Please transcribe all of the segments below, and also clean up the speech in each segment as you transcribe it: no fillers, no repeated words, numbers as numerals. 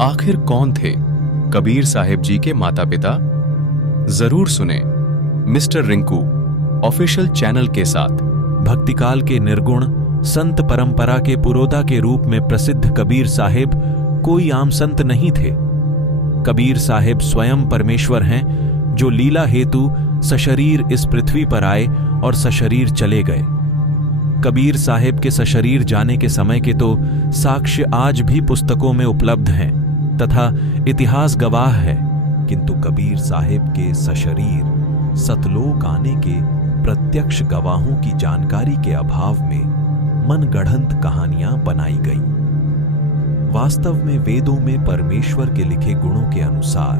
आखिर कौन थे कबीर साहिब जी के माता पिता? जरूर सुने मिस्टर रिंकू ऑफिशियल चैनल के साथ। भक्तिकाल के निर्गुण संत परंपरा के पुरोधा के रूप में प्रसिद्ध कबीर साहिब कोई आम संत नहीं थे। कबीर साहिब स्वयं परमेश्वर हैं, जो लीला हेतु सशरीर इस पृथ्वी पर आए और सशरीर चले गए। कबीर साहिब के सशरीर जाने के समय के तो साक्ष्य आज भी पुस्तकों में उपलब्ध हैं तथा इतिहास गवाह है, किंतु कबीर साहिब के सशरीर सतलोक आने के प्रत्यक्ष गवाहों की जानकारी के अभाव में मनगढ़ंत कहानियां बनाई गई। वास्तव में वेदों में परमेश्वर के लिखे गुणों के अनुसार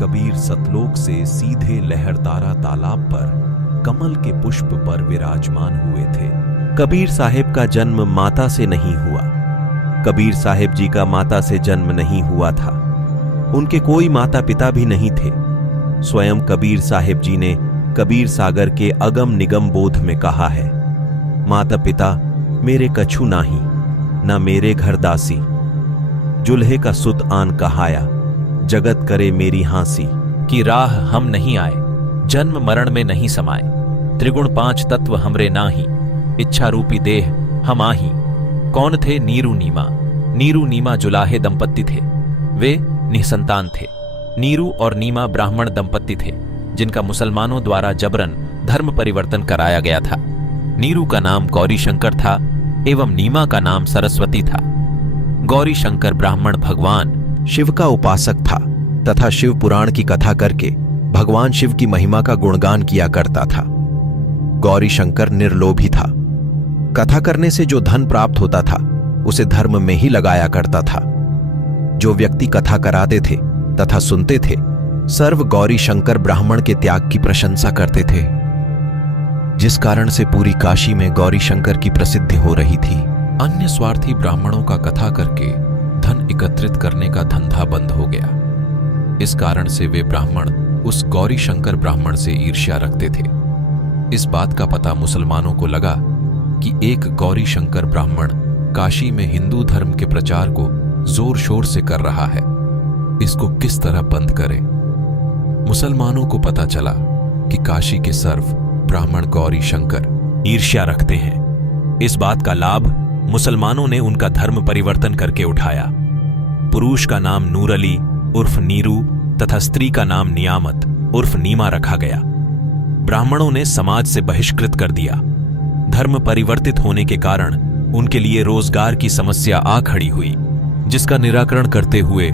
कबीर सतलोक से सीधे लहरतारा तालाब पर कमल के पुष्प पर विराजमान हुए थे। कबीर साहिब का जन्म माता से नहीं हुआ। कबीर साहिब जी का माता से जन्म नहीं हुआ था। उनके कोई माता पिता भी नहीं थे। स्वयं कबीर साहिब जी ने कबीर सागर के अगम निगम बोध में कहा है, माता पिता मेरे कछु नाही, न मेरे घर दासी, जुल्हे का सुत आन कहाया, जगत करे मेरी हांसी। की राह हम नहीं आए, जन्म मरण में नहीं समाये, त्रिगुण पांच तत्व हमरे नाही, इच्छा रूपी देह हम आही। कौन थे नीरू नीमा? नीरू नीमा जुलाहे दंपत्ति थे। वे निसंतान थे। नीरू और नीमा ब्राह्मण दंपत्ति थे, जिनका मुसलमानों द्वारा जबरन धर्म परिवर्तन कराया गया था। नीरू का नाम गौरी शंकर था एवं नीमा का नाम सरस्वती था। गौरी शंकर ब्राह्मण भगवान शिव का उपासक था तथा शिव पुराण की कथा करके भगवान शिव की महिमा का गुणगान किया करता था। गौरी शंकर निर्लोभी था। कथा करने से जो धन प्राप्त होता था उसे धर्म में ही लगाया करता था। जो व्यक्ति कथा कराते थे तथा सुनते थे, सर्व गौरी शंकर ब्राह्मण के त्याग की प्रशंसा करते थे, जिस कारण से पूरी काशी में गौरी शंकर की प्रसिद्धि हो रही थी। अन्य स्वार्थी ब्राह्मणों का कथा करके धन एकत्रित करने का धंधा बंद हो गया। इस कारण से वे ब्राह्मण उस गौरी शंकर ब्राह्मण से ईर्ष्या रखते थे। इस बात का पता मुसलमानों को लगा कि एक गौरी शंकर ब्राह्मण काशी में हिंदू धर्म के प्रचार को जोर शोर से कर रहा है। इसको किस तरह बंद करें? मुसलमानों को पता चला कि काशी के सर्व ब्राह्मण गौरी शंकर ईर्ष्या रखते हैं। इस बात का लाभ मुसलमानों ने उनका धर्म परिवर्तन करके उठाया। पुरुष का नाम नूर अली उर्फ नीरू तथा स्त्री का नाम नियामत उर्फ नीमा रखा गया। ब्राह्मणों ने समाज से बहिष्कृत कर दिया। धर्म परिवर्तित होने के कारण उनके लिए रोजगार की समस्या आ खड़ी हुई, जिसका निराकरण करते हुए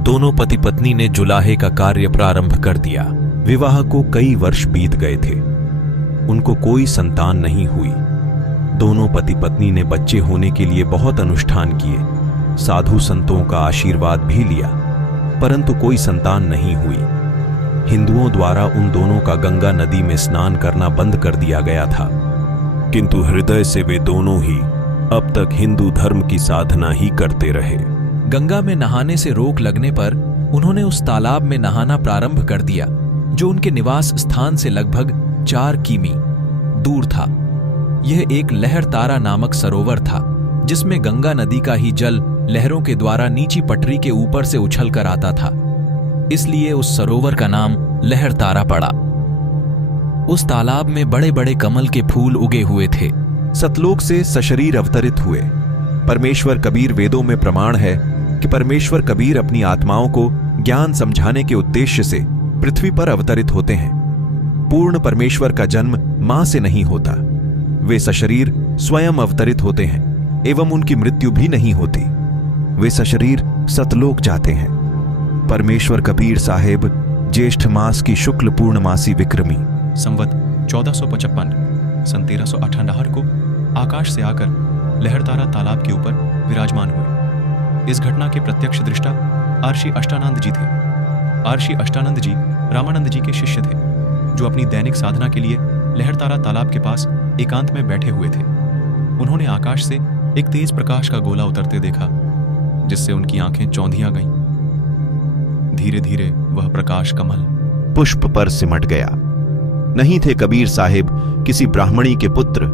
दोनों पति पत्नी ने जुलाहे का कार्य प्रारंभ कर दिया। विवाह को कई वर्ष बीत गए थे। उनको कोई संतान नहीं हुई। दोनों पति पत्नी ने बच्चे होने के लिए बहुत अनुष्ठान किए, साधु संतों का आशीर्वाद भी लिया, परंतु कोई संतान नहीं हुई। हिंदुओं द्वारा उन दोनों का गंगा नदी में स्नान करना बंद कर दिया गया था, किंतु हृदय से वे दोनों ही अब तक हिंदू धर्म की साधना ही करते रहे। गंगा में नहाने से रोक लगने पर उन्होंने उस तालाब में नहाना प्रारंभ कर दिया, जो उनके निवास स्थान से लगभग 4 किमी दूर था। यह एक लहरतारा नामक सरोवर था, जिसमें गंगा नदी का ही जल लहरों के द्वारा नीची पटरी के ऊपर से उछल कर आता था, इसलिए उस सरोवर का नाम लहरतारा पड़ा। उस तालाब में बड़े बड़े कमल के फूल उगे हुए थे। सतलोक से सशरीर अवतरित हुए परमेश्वर कबीर वेदों में प्रमाण है कि परमेश्वर कबीर अपनी आत्माओं को ज्ञान समझाने के उद्देश्य से पृथ्वी पर अवतरित होते हैं। पूर्ण परमेश्वर का जन्म मां से नहीं होता। वे सशरीर स्वयं अवतरित होते हैं एवं उनकी मृत्यु भी नहीं होती। वे सशरीर सतलोक जाते हैं। परमेश्वर कबीर साहिब ज्येष्ठ मास की शुक्ल पूर्णमासी विक्रमी संवत 1455 सन 1368 को आकाश से आकर लहरतारा तालाब के ऊपर विराजमान हुए। इस घटना के प्रत्यक्ष दृष्टा आर्षि अष्टानंद जी थे। आर्षि अष्टानंद जी रामानंद जी के शिष्य थे, जो अपनी दैनिक साधना के लिए लहरतारा तालाब के पास एकांत में बैठे हुए थे। उन्होंने आकाश से एक तेज प्रकाश का गोला उतरते देखा, जिससे उनकी आंखें चौंधिया गईं। धीरे धीरे वह प्रकाश कमल पुष्प पर सिमट गया। नहीं थे कबीर साहिब किसी ब्राह्मणी के पुत्र।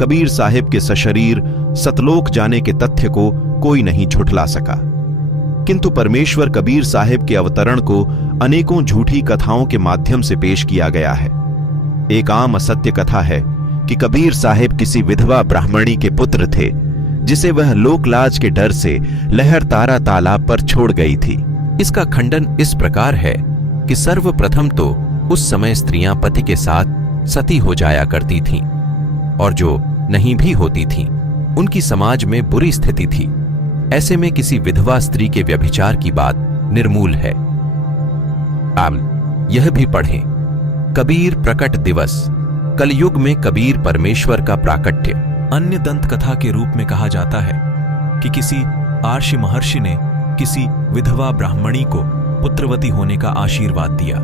कबीर साहिब के सशरीर सतलोक जाने के तथ्य को कोई नहीं झुठला सका। किंतु परमेश्वर कबीर साहिब के अवतरण को अनेकों झूठी कथाओं के माध्यम से पेश किया गया है। एक आम असत्य कथा है कि कबीर साहिब किसी विधवा ब्राह्मणी के पुत्र थे, जिसे वह लोकलाज के डर से लहरतारा तालाब पर छोड़ गई थी। इसका खंडन इस प्रकार है कि सर्वप्रथम तो उस समय स्त्रियां पति के साथ सती हो जाया करती थीं, और जो नहीं भी होती थीं, उनकी समाज में बुरी स्थिति थी। ऐसे में किसी विधवा स्त्री के व्यभिचार की बात निर्मूल है। यह भी पढ़ें, कबीर प्रकट दिवस, कलयुग में कबीर परमेश्वर का प्राकट्य। अन्य दंत कथा के रूप में कहा जाता है कि किसी आर्षि महर्षि ने किसी विधवा ब्राह्मणी को पुत्रवती होने का आशीर्वाद दिया,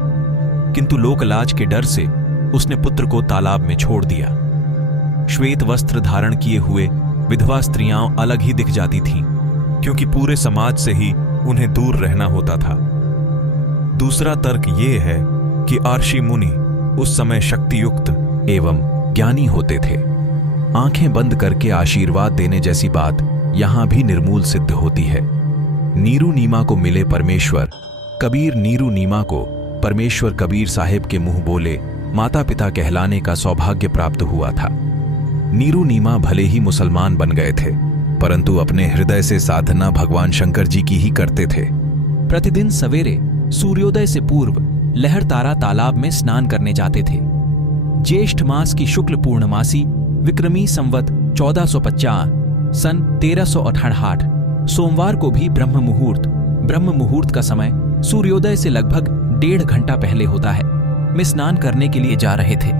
किंतु लोकलाज के डर से उसने पुत्र को तालाब में छोड़ दिया। श्वेत वस्त्र धारण किए हुए विधवा स्त्रियां अलग ही दिख जाती थीं, क्योंकि पूरे समाज से ही उन्हें दूर रहना होता था। दूसरा तर्क यह है कि आर्षि मुनि उस समय शक्तियुक्त एवं ज्ञानी होते थे। आंखें बंद करके आशीर्वाद देने जैसी बात यहां भी निर्मूल सिद्ध होती है। नीरू नीमा को मिले परमेश्वर कबीर नीरू नीमा को परमेश्वर कबीर साहिब के मुंह बोले माता पिता कहलाने का सौभाग्य प्राप्त हुआ था। नीरू नीमा भले ही मुसलमान बन गए थे, परंतु अपने हृदय से साधना भगवान शंकर जी की ही करते थे। प्रतिदिन सवेरे सूर्योदय से पूर्व लहरतारा तालाब में स्नान करने जाते थे। ज्येष्ठ मास की शुक्ल पूर्णमासी विक्रमी संवत 1450 सन 1368 सोमवार को भी ब्रह्म मुहूर्त का समय सूर्योदय से लगभग 1.5 घंटा पहले होता है, में स्नान करने के लिए जा रहे थे।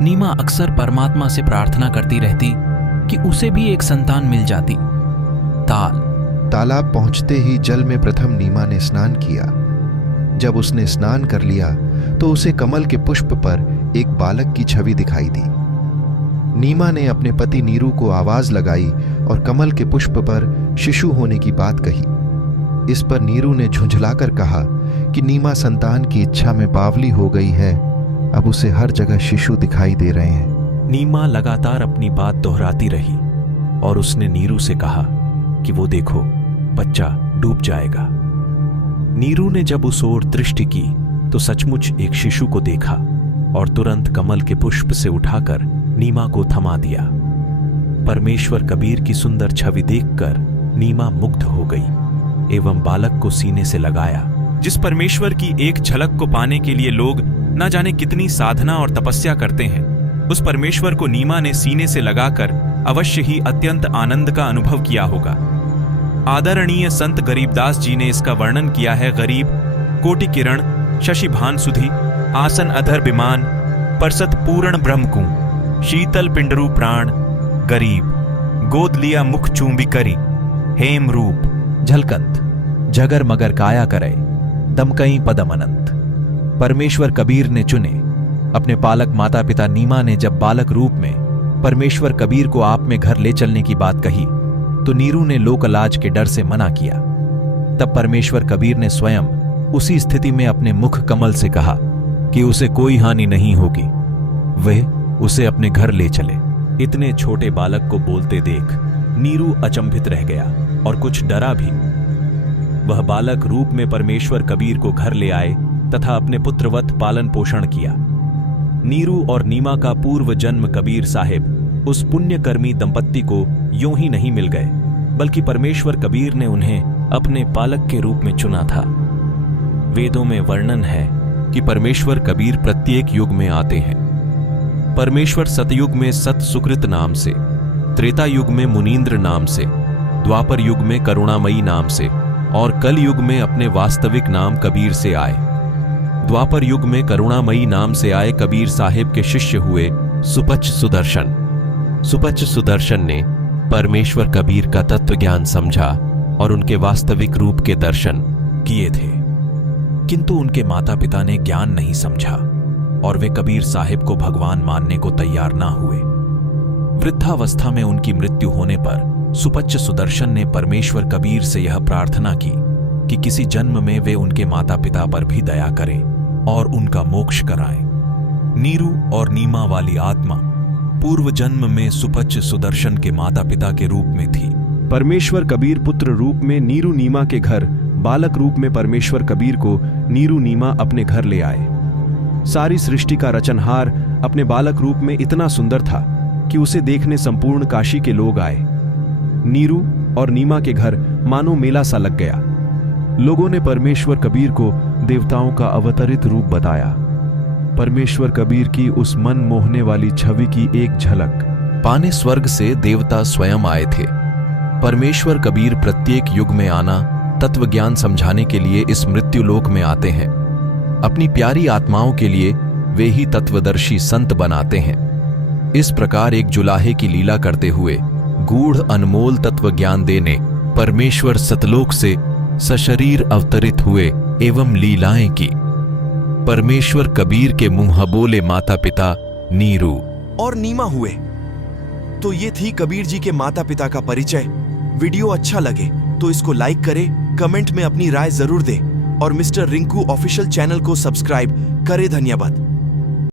नीमा अक्सर परमात्मा से प्रार्थना करती रहती कि उसे भी एक संतान मिल जाती। तालाब पहुंचते ही जल में प्रथम नीमा ने स्नान किया। जब उसने स्नान कर लिया तो उसे कमल के पुष्प पर एक बालक की छवि दिखाई दी। नीमा ने अपने पति नीरू को आवाज लगाई और कमल के पुष्प पर शिशु होने की बात कही। इस पर नीरू ने झुंझलाकर कहा कि नीमा संतान की इच्छा में बावली हो गई है, अब उसे हर जगह शिशु दिखाई दे रहे हैं। नीमा लगातार अपनी बात दोहराती रही और उसने नीरू से कहा कि वो देखो, बच्चा डूब जाएगा। नीरू ने जब उस ओर दृष्टि की तो सचमुच एक शिशु को देखा और तुरंत कमल के पुष्प से उठाकर नीमा को थमा दिया। परमेश्वर कबीर की सुंदर छवि देखकर नीमा मुग्ध हो गई एवं बालक को सीने से लगाया। जिस परमेश्वर की एक झलक को पाने के लिए लोग न जाने कितनी साधना और तपस्या करते हैं, उस परमेश्वर को नीमा ने सीने से लगाकर अवश्य ही अत्यंत आनंद का अनुभव किया होगा। आदरणीय संत गरीबदास जी ने इसका वर्णन किया है। गरीब कोटि किरण शशि भान सुधि आसन अधर विमान परसत पूर्ण ब्रह्मकु शीतल पिंडरू प्राण गरीब गोद लिया मुख चूंबी करी हेम रूप झलकंत जगर मगर काया करे दमकई पदम अनंत। परमेश्वर कबीर ने चुने। अपने पालक माता पिता नीमा ने जब बालक रूप में परमेश्वर कबीर को आप में घर ले चलने की बात कही तो नीरू ने लोकलाज के डर से मना किया। तब परमेश्वर कबीर ने स्वयं उसी स्थिति में अपने मुख कमल से कहा कि उसे कोई हानि नहीं होगी, वे उसे अपने घर ले चले। इतने छोटे बालक को बोलते देख नीरू अचंभित रह गया और कुछ डरा भी। वह बालक रूप में परमेश्वर कबीर को घर ले आए तथा अपने पुत्रवत पालन पोषण किया। नीरू और नीमा का पूर्व जन्म कबीर साहिब उस पुण्यकर्मी दंपत्ति को यूं ही नहीं मिल गए, बल्कि परमेश्वर कबीर ने उन्हें अपने पालक के रूप में चुना था। वेदों में वर्णन है कि परमेश्वर कबीर प्रत्येक युग में आते हैं। परमेश्वर सतयुग में सत सुकृत नाम से, त्रेता युग में मुनीन्द्र नाम से, द्वापर युग में करुणामयी नाम से और कल युग में अपने वास्तविक नाम कबीर से आए। द्वापर युग में करुणामयी नाम से आए कबीर साहिब के शिष्य हुए सुपच सुदर्शन। सुपच सुदर्शन ने परमेश्वर कबीर का तत्व ज्ञान समझा और उनके वास्तविक रूप के दर्शन किए थे, किंतु उनके माता पिता ने ज्ञान नहीं समझा और वे कबीर साहिब को भगवान मानने को तैयार ना हुए। वृद्धावस्था में उनकी मृत्यु होने पर सुपच सुदर्शन ने परमेश्वर कबीर से यह प्रार्थना की कि किसी जन्म में वे उनके माता पिता पर भी दया करें और उनका मोक्ष कराएं। नीरू और नीमा वाली आत्मा पूर्व जन्म में सुपच सुदर्शन के माता पिता के रूप में थी। परमेश्वर कबीर पुत्र रूप में नीरू नीमा के घर बालक रूप में परमेश्वर कबीर को नीरू नीमा अपने घर ले आए। सारी सृष्टि का रचनहार अपने बालक रूप में इतना सुंदर था कि उसे देखने संपूर्ण काशी के लोग आए। नीरू और नीमा के घर मानो मेला सा लग गया। लोगों ने परमेश्वर कबीर को देवताओं का अवतरित रूप बताया। परमेश्वर कबीर की उस मन मोहने वाली छवि की एक झलक पाने स्वर्ग से देवता स्वयं आए थे। परमेश्वर कबीर प्रत्येक युग में आना तत्व ज्ञान समझाने के लिए इस मृत्युलोक में आते हैं। अपनी प्यारी आत्माओं के लिए वे ही तत्वदर्शी संत बनाते हैं। इस प्रकार एक जुलाहे की लीला करते हुए गूढ़ अनमोल तत्व ज्ञान देने परमेश्वर सतलोक से सशरीर अवतरित हुए एवं लीलाएं की। परमेश्वर कबीर के मुंह बोले माता पिता नीरू और नीमा हुए। तो ये थी कबीर जी के माता पिता का परिचय। वीडियो अच्छा लगे तो इसको लाइक करें, कमेंट में अपनी राय जरूर दें और मिस्टर रिंकू ऑफिशियल चैनल को सब्सक्राइब करें। धन्यवाद।